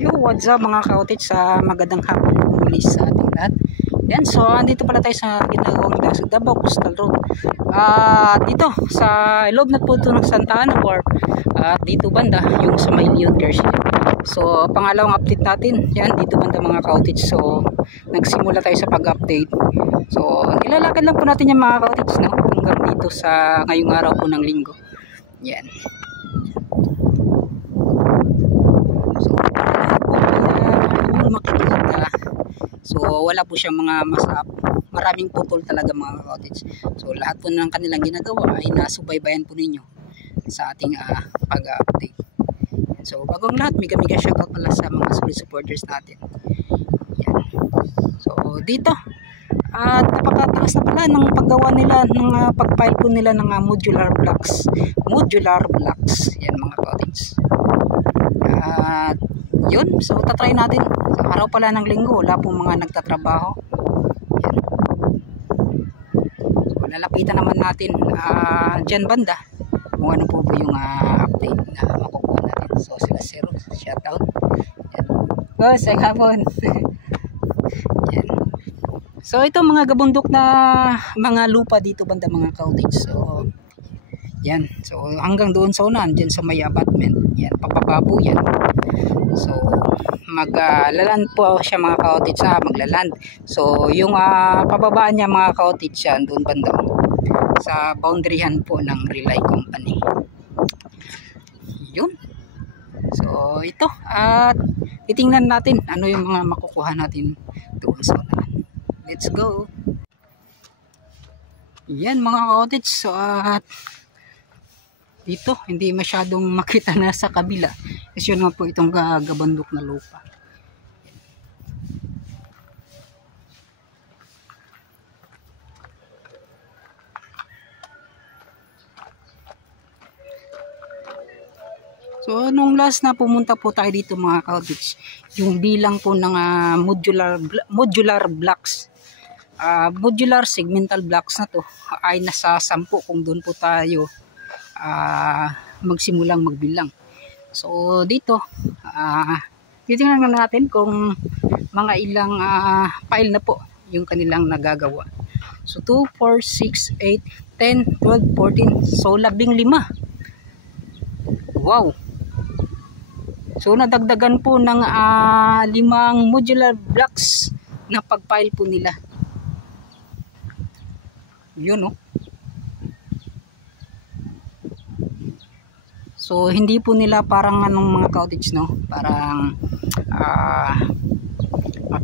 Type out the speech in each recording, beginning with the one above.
Yo, what's up mga ka-outage, sa magandang hapon po muli sa ating lahat. Yan, so andito pala tayo sa ginagawang sa Davao Coastal Road. Dito sa loob na po ito ng Santa Ana Wharf. Dito banda yung sa may Leon Garcia. So pangalawang update natin, yan dito banda mga ka-outage. So nagsimula tayo sa pag-update. So nilalakad lang po natin yung mga ka-outage, no? Hanggang dito sa ngayong araw po ng linggo. Yan. Makikita, so wala po siyang mga maraming putol talaga mga cottage. So lahat po ng kanilang ginagawa ay nasubaybayan po ninyo sa ating pag-update. So bagong lahat, mega shoutout pala sa mga solid supporters natin. Yan. So dito napakataas na pala ng paggawa nila ng pag-file po nila ng modular blocks. Yan mga cottage. Yun, so tatry natin. So, araw pala ng linggo, wala pong mga nagtatrabaho. Yan. So lalapitan naman natin dyan banda kung ano po yung update na makukuha natin. So sila Zero, shoutout. Yan. Oh, sa hapon. Yan. So ito mga gabundok na mga lupa dito banda mga cottage. So yan, so hanggang doon sa unahan, dyan sa may abutment. Yan, papababa po yan. So maglaland po siya mga cottage, maglaland. So yung pababaan niya mga cottage yan doon banda sa boundaryhan po ng Relay Company. Yun. So ito, titingnan natin ano yung mga makukuha natin doon sa unahan. Let's go. Yan mga cottage. So dito hindi masyadong makita na sa kabila kasi yun nga po itong gabandok na lupa. So nung last na pumunta po tayo dito mga cottage, yung bilang po ng modular blocks, modular segmental blocks na to ay nasa 10 kung doon po tayo magsimulang magbilang. So dito titingnan natin kung mga ilang file na po yung kanilang nagagawa. So 2, 4, 6, 8, 10, 12, 14, so 15. Wow. So nadagdagan po ng 5 modular blocks na pag-file po nila. Yun, no? So hindi po nila parang anong mga cottage, no? Parang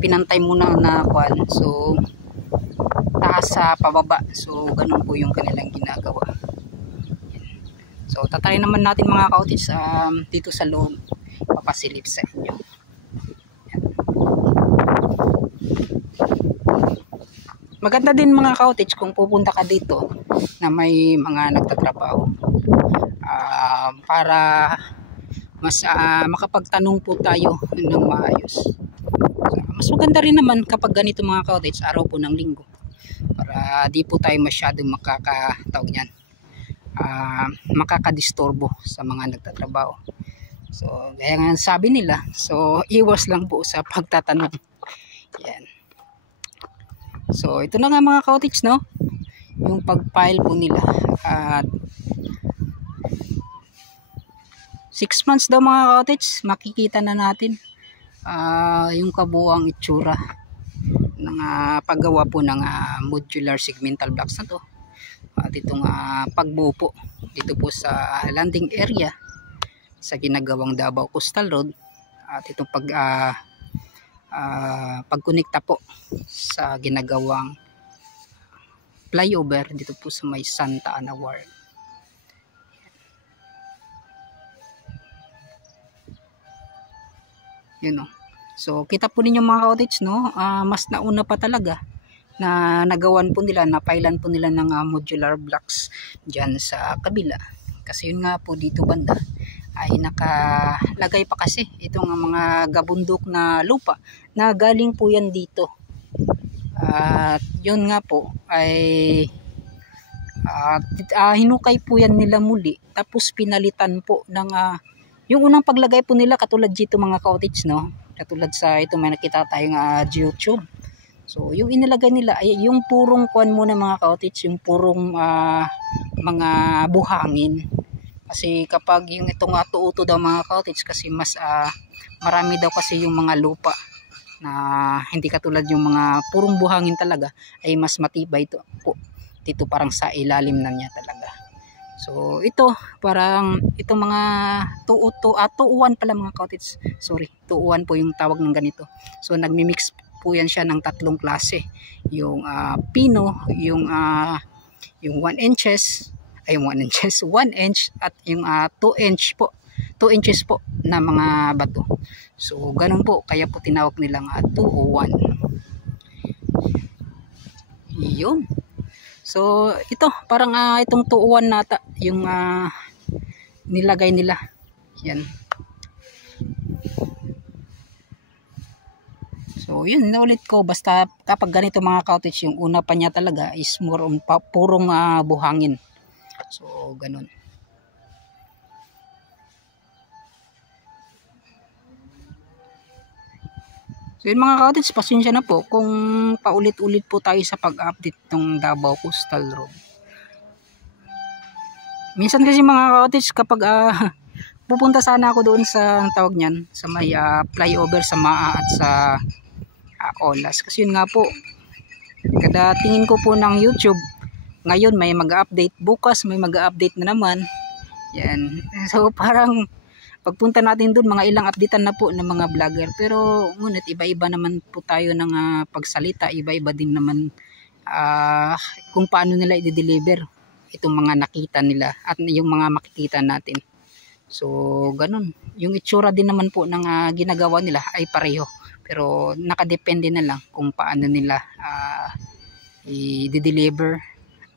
pinantay muna na kwan. So taas sa pababa. So ganun po yung kanilang ginagawa. So tatry naman natin mga cottage dito sa loob. Papasilip sa inyo. Yan. Maganda din mga cottage kung pupunta ka dito na may mga nagtatrabaho. Para mas makapagtanong po tayo ng maayos. So, mas maganda rin naman kapag ganito mga cottage, araw po ng linggo, para di po tayo masyadong makakadisturbo sa mga nagtatrabaho. So gaya nga sabi nila, so iwas lang po sa pagtatanong. Yan. So ito na nga mga cottage, no, yung pag-file po nila. At 6 months daw mga cottage, makikita na natin yung kabuuang itsura ng paggawa po ng modular segmental blocks na to. At itong pagbuo po dito po sa landing area sa ginagawang Davao Coastal Road, at itong pagkonekta po sa ginagawang flyover dito po sa may Santa Ana Wharf. Yun, no? So kita po ninyo mga cottage, no, mas nauna pa talaga na nagawan po nila, napailan po nila ng modular blocks dyan sa kabila. Kasi yun nga po dito banda ay nakalagay pa kasi itong mga gabundok na lupa na galing po yan dito. At yun nga po ay hinukay po yan nila muli, tapos pinalitan po ng Yung unang paglagay po nila katulad dito mga cottage, no? Katulad sa ito may nakita tayong YouTube. So yung inilagay nila ay yung purong kuan muna mga cottage, yung purong mga buhangin. Kasi kapag yung itong tuuto daw mga cottage kasi mas marami daw kasi yung mga lupa na hindi katulad yung mga purong buhangin talaga, ay mas matibay ito po. Dito parang sa ilalim na niya talaga. So ito parang itong mga tuuan pala mga cottage. Sorry, tuuan po yung tawag ng ganito. So nagmi-mix po yan siya ng tatlong klase. Yung pino, yung 1 inches, ay 1 inches, 1 inch at yung 2 inch po. 2 inches po na mga bato. So ganun po kaya po tinawag nilang 201. Yun. So ito parang itong 201 nata yung nilagay nila. Yan. So yun, naulit ko, basta kapag ganito mga cottage, yung una pa niya talaga is more on purong buhangin. So ganun. So yun mga cottage, pasensya na po kung paulit-ulit po tayo sa pag-update ng Davao Coastal Road. Minsan kasi mga cottage kapag pupunta sana ako doon sa tawag niyan, sa may flyover sa Maa at sa Olas. Kasi yun nga po, kada tingin ko po ng YouTube, ngayon may mag-update, bukas may mag-update na naman. Yan. So parang pagpunta natin doon, mga ilang updatean na po ng mga vlogger. Pero ngunit iba-iba naman po tayo ng pagsalita, iba-iba din naman kung paano nila i-deliver itong mga nakita nila at yung mga makikita natin. So ganun. Yung itsura din naman po ng ginagawa nila ay pareho. Pero nakadepende na lang kung paano nila i-deliver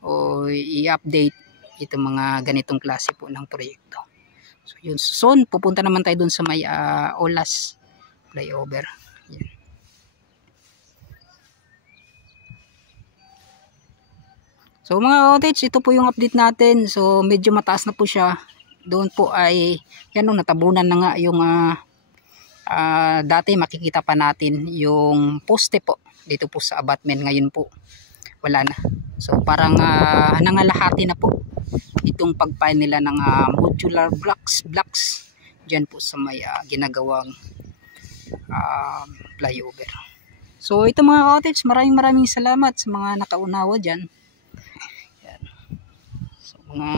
o i-update itong mga ganitong klase po ng proyekto. So yun, soon pupunta naman tayo dun sa may Olas flyover. Yan. So mga cottage, ito po yung update natin. So medyo mataas na po siya. Doon po ay yan, natabunan na nga yung dati makikita pa natin yung poste po dito po sa abutment. Ngayon po wala na. So parang nangalahati na po itong pagpain nila ng modular blocks dyan po sa may ginagawang flyover. So ito mga cottage, maraming salamat sa mga nakaunawa dyan. Yan. So mga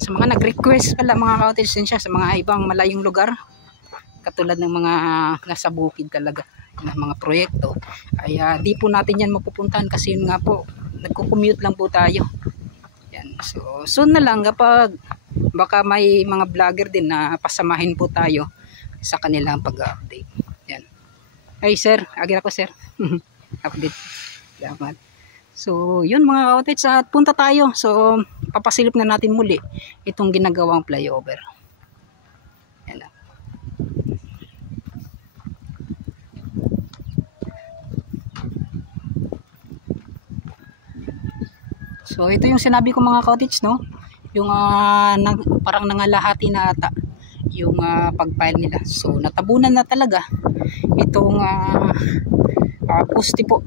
sa mga nag-request pala mga cottage din siya sa mga ibang malayong lugar katulad ng mga nasa bukid talaga na mga proyekto ay di po natin yan mapupuntahan kasi yun nga po nagko-commute lang po tayo. Yan. So soon na lang kapag baka may mga vlogger din na pasamahin po tayo sa kanilang pag-update. Yan. Ay sir, agira ko sir. Update. Salamat. So yun mga cottage, at punta tayo. So papasilip na natin muli itong ginagawang flyover. Yan lang. So ito yung sinabi ko mga cottage, no? Yung parang nangalahati na ata yung pag-file nila. So natabunan na talaga itong poste po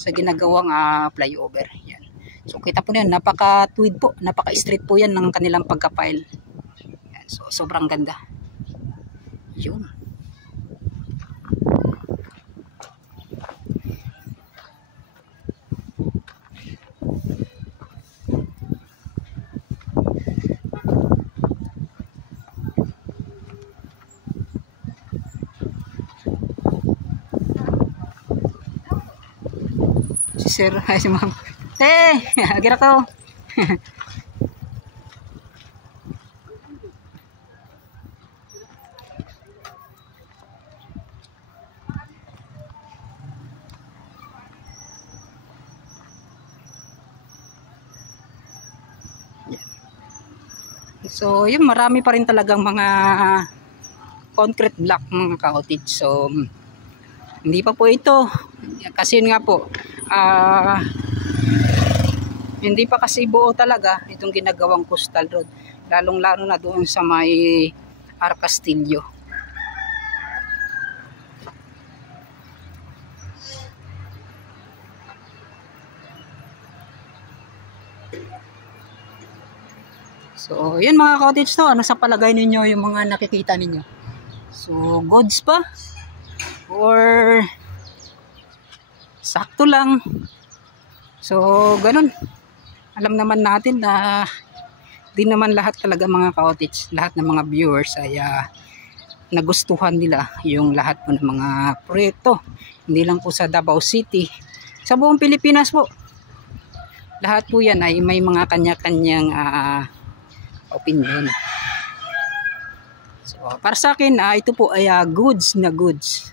sa ginagawang flyover. Yan. So kita po niyan, napaka-tuwid po, napaka-straight po yan ng kanilang pagka-file. Yan. So sobrang ganda. Yun. Sir, ay si ma'am. Agira ko. So, yun, marami pa rin talagang mga concrete block mga cottage. So, hindi pa po ito. Kasi yun nga po, Hindi pa kasi buo talaga itong ginagawang coastal road. Lalong-lalo na doon sa may Arcastillo. So, yun mga cottage to. Ano sa palagay ninyo yung mga nakikita ninyo? So, goods pa? Or sakto lang? So, ganun. Alam naman natin na di naman lahat talaga mga cottage, lahat ng mga viewers ay nagustuhan nila yung lahat po ng mga proyekto. Hindi lang po sa Davao City. Sa buong Pilipinas po. Lahat po yan ay may mga kanya-kanyang opinion. So, para sa akin, ito po ay goods na goods.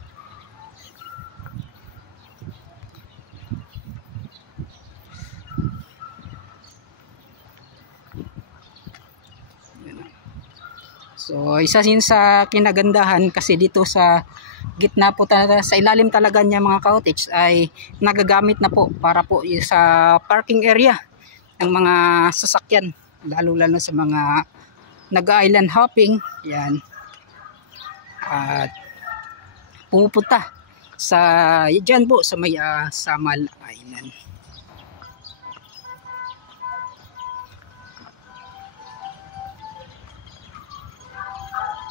So, isa din sa kinagandahan kasi dito sa gitna po talaga, sa ilalim talaga niya mga cottage ay nagagamit na po para po sa parking area ng mga sasakyan, lalo sa mga nag-island hopping, yan, at pupunta sa dyan po sa may Samal Island.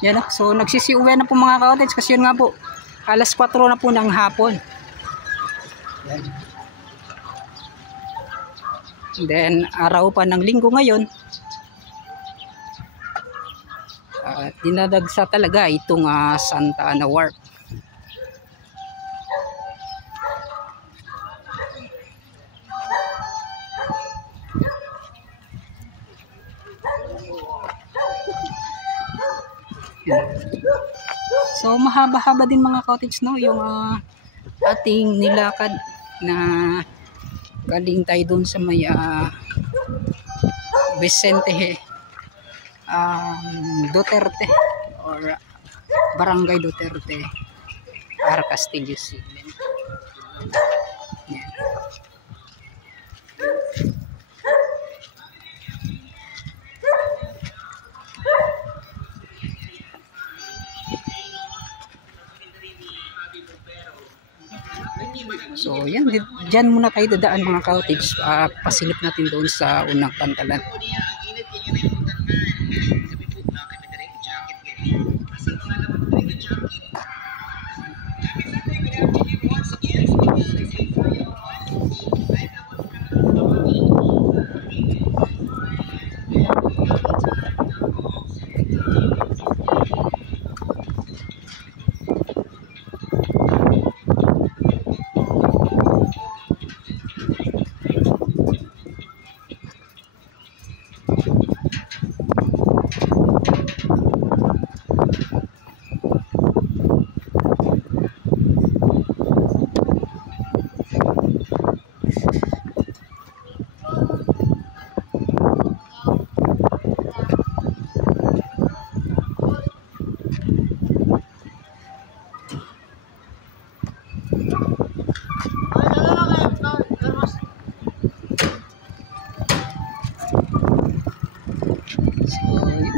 Yan, so nagsisiuwi na po mga cottage kasi yun nga po, alas 4 na po ng hapon. Yan. Then araw pa ng linggo ngayon. At dinadagsa talaga itong Santa Ana Wharf. So mahaba-haba din mga cottage, no, yung ating nilakad na galing tayo doon sa may Vicente Duterte or Barangay Duterte, Arcastillo City. Yan. So yan, dyan muna tayo dadaan mga cottage, pasilip natin doon sa unang pantalan.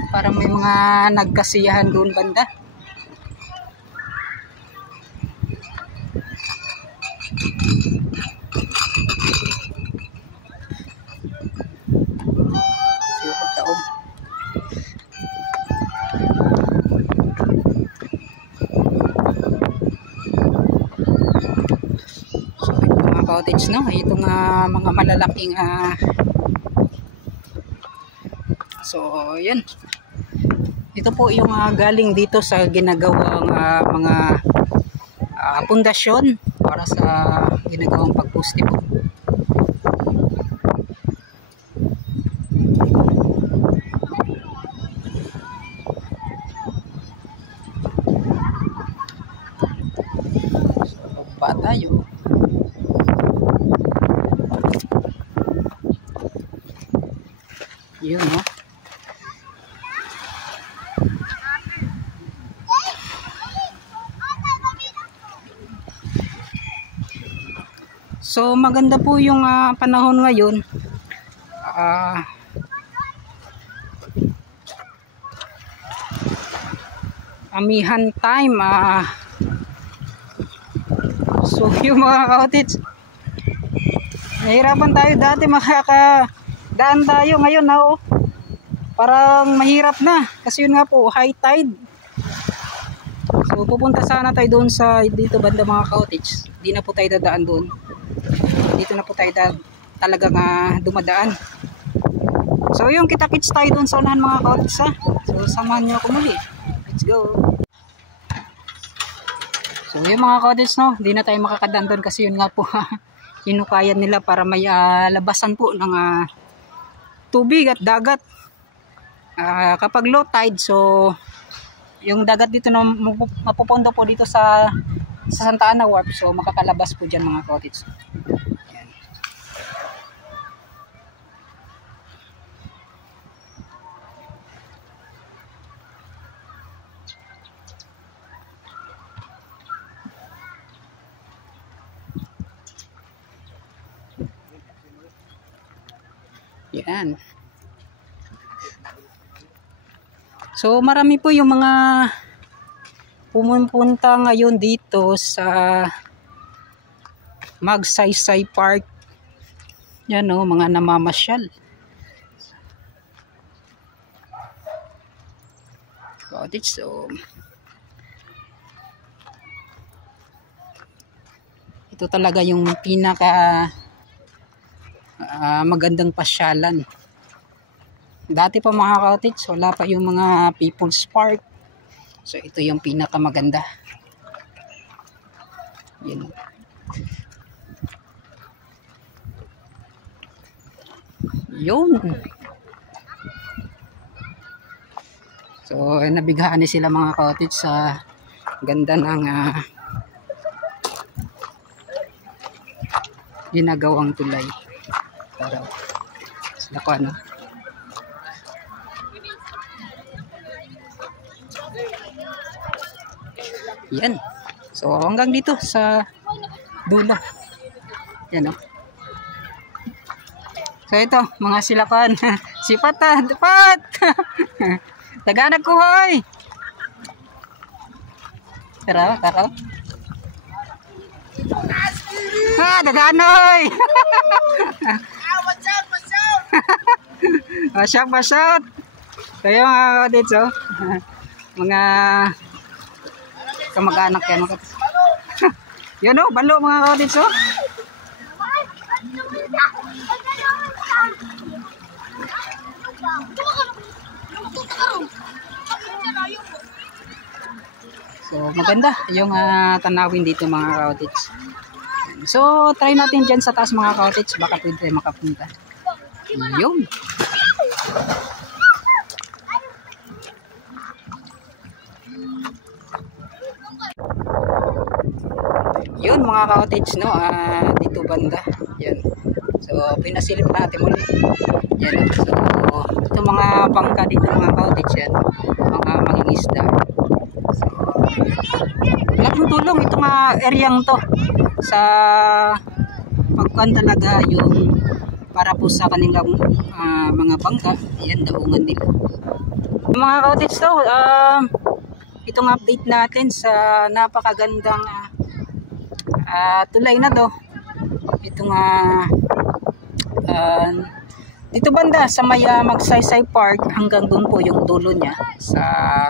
Parang may mga nagkasiyahan doon banda. Taon. So ito mga cottage, no, itong mga malalaking so yan. Ito po yung galing dito sa ginagawang mga pundasyon para sa ginagawang pagpusti po. So, pa tayo. Yun, no? So maganda po yung panahon ngayon amihan time. So yung mga cottage, nahirapan tayo dati makakadaan tayo ngayon na parang mahirap na kasi yun nga po high tide. So pupunta sana tayo doon sa dito banda mga cottage, di na po tayo dadaan doon, dito na po tayo talagang dumadaan. So yung kita-kits tayo doon sa unahan mga cottage ha. So samahan nyo ako muli, let's go. So yung mga cottage no, di na tayo makakadaan doon kasi yun nga po hinukayan nila para may labasan po ng tubig at dagat. Kapag low tide, so yung dagat dito na mapupondo po dito sa Santa Ana Wharf, so makakalabas po dyan mga cottage. Yan. So marami po yung mga pumupunta ngayon dito sa Magsaysay Park. Yan mga namamasyal. So ito talaga yung pinaka magandang pasyalan. Dati pa mga cottage, wala pa yung mga People's Park. So ito yung pinakamaganda. Yan. Yun. So nabighaan ni sila mga cottage sa ganda ng ginagawang tulay. Para sila ko yan. So hanggang dito sa dulo. Yan So ito mga silakan. Sipat dapat. Taganag ko hoy. Tara, tara. Daganoy. What's up? Kayo mga dito. Mga kamag-anak yan. Yun balo mga cottage So maganda yung tanawin dito mga cottage. So try natin dyan sa taas mga cottage, baka pwede tayo makapunta. Yun. Yun mga cottage dito banda. Yan. So pinasilip natin muli. Yan. So ito mga bangka dito mga cottage yan. Mga mangingisda. So malaking tulong itong areang to sa pagkuhan talaga yung para po sa kanilang mga bangka. Yan daungan nila. Mga cottage to, itong update natin sa napakagandang tulay na to. Itong dito banda sa may Magsaysay Park hanggang doon po yung dulo niya sa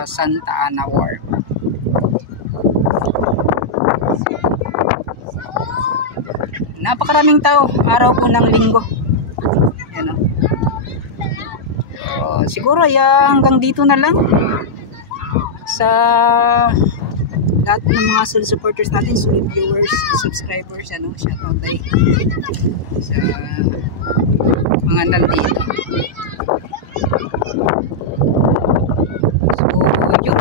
Santa Ana Wharf. Napakaraming tao, araw po ng linggo. Yan siguro hanggang dito na lang sa lahat ng mga solid supporters natin, solid viewers, subscribers, shoutout tayo sa mga nandito. So yun.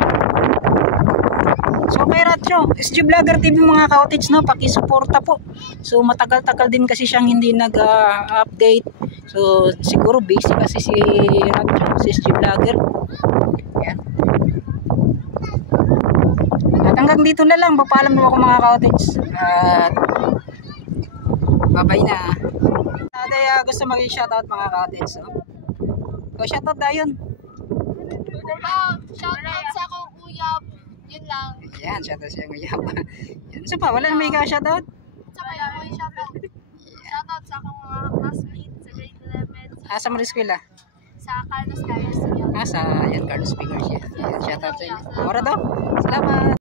So kay Ratio, SG Vlogger TV mga cottage pakisuporta po. So matagal-tagal din kasi siyang hindi nag-update. So siguro busy kasi si Ratio, si SG Vlogger. Yan. At hanggang dito na lang, papaalam na ako mga cottage. At bye-bye na. tayo gusto maging shoutout mga ka-athens. So, shoutout na yun. Shoutout sa akong kuya. Yun lang. Yan, shoutout siya kuya. Yan. So pa, wala na may ka-shoutout? Sa kaya ko yung shoutout. Shoutout sa akong mga classmates sa grade 11. Sa mga eskwela? Sa Carlos Carlos. Sa yan, Carlos Figures yan. Shoutout sa inyo. Mura daw. Salamat.